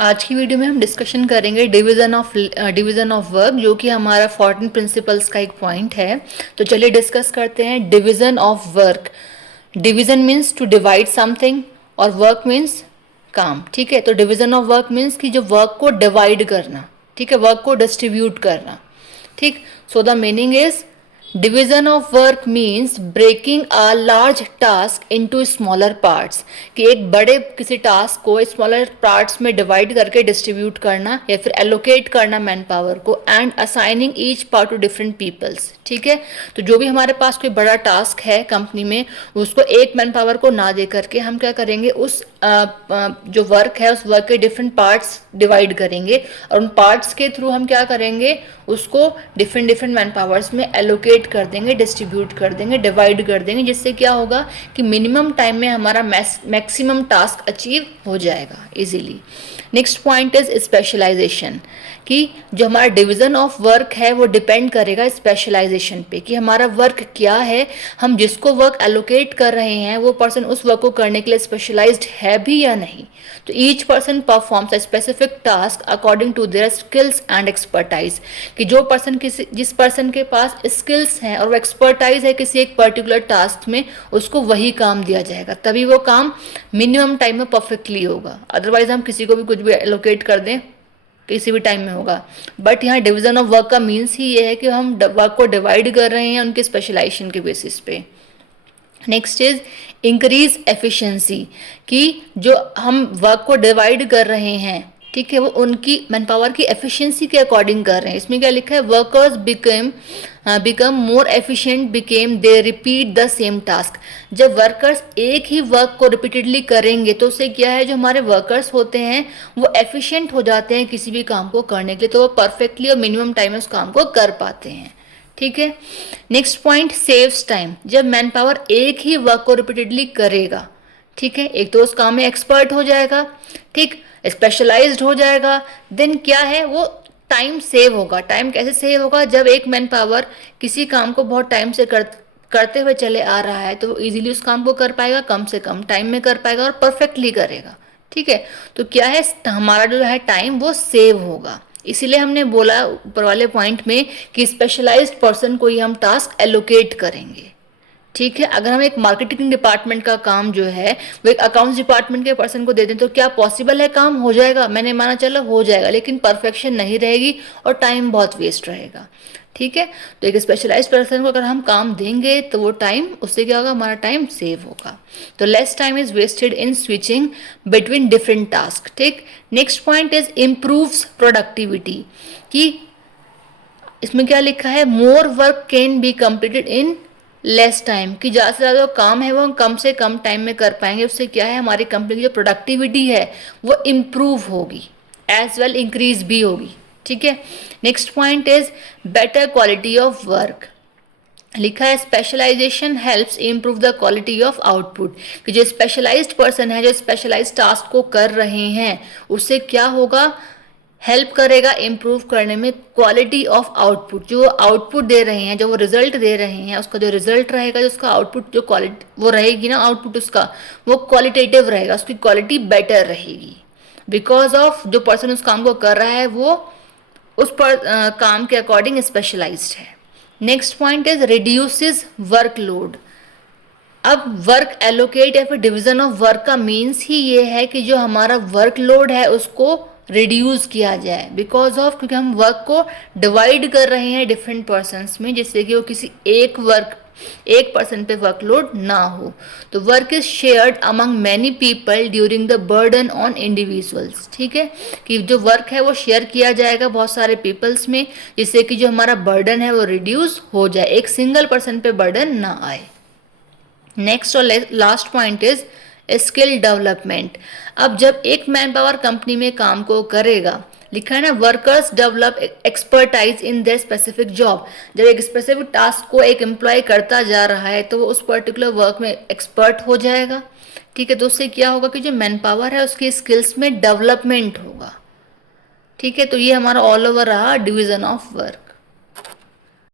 आज की वीडियो में हम डिस्कशन करेंगे डिवीज़न ऑफ वर्क, जो कि हमारा 14 प्रिंसिपल्स का एक पॉइंट है। तो चलिए डिस्कस करते हैं division of work. Division means to divide something और वर्क मीन्स काम। ठीक है, तो डिवीज़न ऑफ वर्क मीन्स कि जो वर्क को डिवाइड करना, ठीक है, वर्क को डिस्ट्रीब्यूट करना। ठीक, so the meaning is division of work means breaking a large task into smaller parts, कि एक बड़े किसी टास्क को स्मॉलर पार्ट्स में डिवाइड करके डिस्ट्रीब्यूट करना या फिर एलोकेट करना मैन पावर को, and assigning each part to different peoples. ठीक है, तो जो भी हमारे पास कोई बड़ा टास्क है कंपनी में, उसको एक मैन पावर को ना दे करके हम क्या करेंगे, उस जो वर्क है उस वर्क के डिफरेंट पार्ट्स डिवाइड करेंगे, और उन पार्ट्स के थ्रू हम क्या करेंगे, उसको डिफरेंट डिफरेंट मैन पावर्स में एलोकेट कर देंगे, डिस्ट्रीब्यूट कर देंगे, डिवाइड कर देंगे, जिससे क्या होगा कि मिनिमम टाइम में हमारा मैक्सिमम टास्क अचीव हो जाएगा easily. Next point is specialisation, कि जो हमारा डिवीज़न ऑफ वर्क है वो डिपेंड करेगा स्पेशलाइजेशन पे, कि हमारा वर्क क्या है, हम जिसको वर्क एलोकेट कर रहे हैं वो पर्सन उस वर्क को करने के लिए स्पेशलाइज्ड है भी या नहीं। तो each person performs a specific task according to their skills and expertise, कि जो पर्सन जिस पर्सन के पास स्किल्स हैं और वो एक्सपर्टाइज है किसी एक पर्टिकुलर टास्क में, उसको वही काम दिया जाएगा, तभी वो काम मिनिमम टाइम में परफेक्टली होगा। अदरवाइज हम किसी को भी कुछ भी एलोकेट कर दें, किसी भी टाइम में होगा। बट यहाँ डिवीजन ऑफ वर्क का मीन्स ही ये है कि हम वर्क को डिवाइड कर रहे हैं उनके स्पेशलाइजेशन के बेसिस पे। नेक्स्ट इज इंक्रीज एफिशिएंसी, कि जो हम वर्क को डिवाइड कर रहे हैं, ठीक है, वो उनकी मैन पावर की एफिशिएंसी के अकॉर्डिंग कर रहे हैं। इसमें क्या लिखा है, workers become more efficient became they repeat the same task. जब वर्कर्स एक ही वर्क को रिपीटेडली करेंगे तो उससे क्या है, जो हमारे वर्कर्स होते हैं वो एफिशिएंट हो जाते हैं किसी भी काम को करने के लिए, तो वो परफेक्टली और मिनिमम टाइम में उस काम को कर पाते हैं। ठीक है, नेक्स्ट पॉइंट सेव्स टाइम। जब मैन पावर एक ही वर्क को रिपीटेडली करेगा, ठीक है, एक तो उस काम में एक्सपर्ट हो जाएगा, ठीक, स्पेशलाइज्ड हो जाएगा, देन क्या है, वो टाइम सेव होगा। टाइम कैसे सेव होगा, जब एक मैन पावर किसी काम को बहुत टाइम से करते हुए चले आ रहा है तो वो इजीली उस काम को कर पाएगा, कम से कम टाइम में कर पाएगा और परफेक्टली करेगा। ठीक है, तो क्या है, हमारा जो है टाइम वो सेव होगा। इसीलिए हमने बोला ऊपर वाले पॉइंट में कि स्पेशलाइज्ड पर्सन को ही हम टास्क एलोकेट करेंगे। ठीक है, अगर हम एक मार्केटिंग डिपार्टमेंट का काम जो है वो एक अकाउंट्स डिपार्टमेंट के पर्सन को दे दें तो क्या पॉसिबल है, काम हो जाएगा, मैंने माना चलो हो जाएगा, लेकिन परफेक्शन नहीं रहेगी और टाइम बहुत वेस्ट रहेगा। ठीक है, तो एक स्पेशलाइज्ड पर्सन को अगर हम काम देंगे तो वो टाइम, उससे क्या होगा, हमारा टाइम सेव होगा। तो less time is wasted in switching between different task. ठीक, next point is improves productivity, कि इसमें क्या लिखा है, more work can be completed in less time, कि ज़्यादा से ज़्यादा काम है वो हम कम से कम टाइम में कर पाएंगे। उससे क्या है, हमारी कंपनी की जो प्रोडक्टिविटी है वो इम्प्रूव होगी, एज वेल इंक्रीज भी होगी। ठीक है, next point is better quality of work. लिखा है specialisation helps improve the quality of output, कि जो स्पेशलाइज्ड पर्सन है, जो स्पेशलाइज्ड टास्क को कर रहे हैं, उससे क्या होगा, हेल्प करेगा इम्प्रूव करने में क्वालिटी ऑफ आउटपुट। जो आउटपुट दे रहे हैं, जो वो रिजल्ट दे रहे हैं, उसका जो रिजल्ट रहेगा, जो उसका आउटपुट, जो क्वालिटी वो रहेगी ना आउटपुट उसका, वो क्वालिटेटिव रहेगा, उसकी क्वालिटी बेटर रहेगी, बिकॉज ऑफ जो पर्सन उस काम को कर रहा है वो उस पर काम के अकॉर्डिंग स्पेशलाइज्ड है। Next point is reduces workload. अब वर्क एलोकेट या फिर डिवीजन ऑफ वर्क का मीन्स ही ये है कि जो हमारा वर्कलोड है उसको रिड्यूस किया जाए, बिकॉज ऑफ, क्योंकि हम वर्क को डिवाइड कर रहे हैं डिफरेंट पर्सन्स में, जिससे कि वो किसी एक पर्सन पे वर्कलोड ना हो। तो work is shared among many people during the burden on individuals. ठीक है, कि जो वर्क है वो शेयर किया जाएगा बहुत सारे पीपल्स में, जिससे कि जो हमारा बर्डन है वो रिड्यूस हो जाए, एक सिंगल पर्सन पे बर्डन ना आए। नेक्स्ट और last point is skill development. अब जब एक मैन पावर कंपनी में काम को करेगा, लिखा है ना, workers develop expertise in their specific job. जब एक स्पेसिफिक टास्क को एक एम्प्लॉय करता जा रहा है तो वो उस पर्टिकुलर वर्क में एक्सपर्ट हो जाएगा। ठीक है, तो उससे क्या होगा कि जो मैन पावर है उसकी स्किल्स में डेवलपमेंट होगा। ठीक है, तो ये हमारा ऑल ओवर रहा डिवीजन ऑफ वर्क।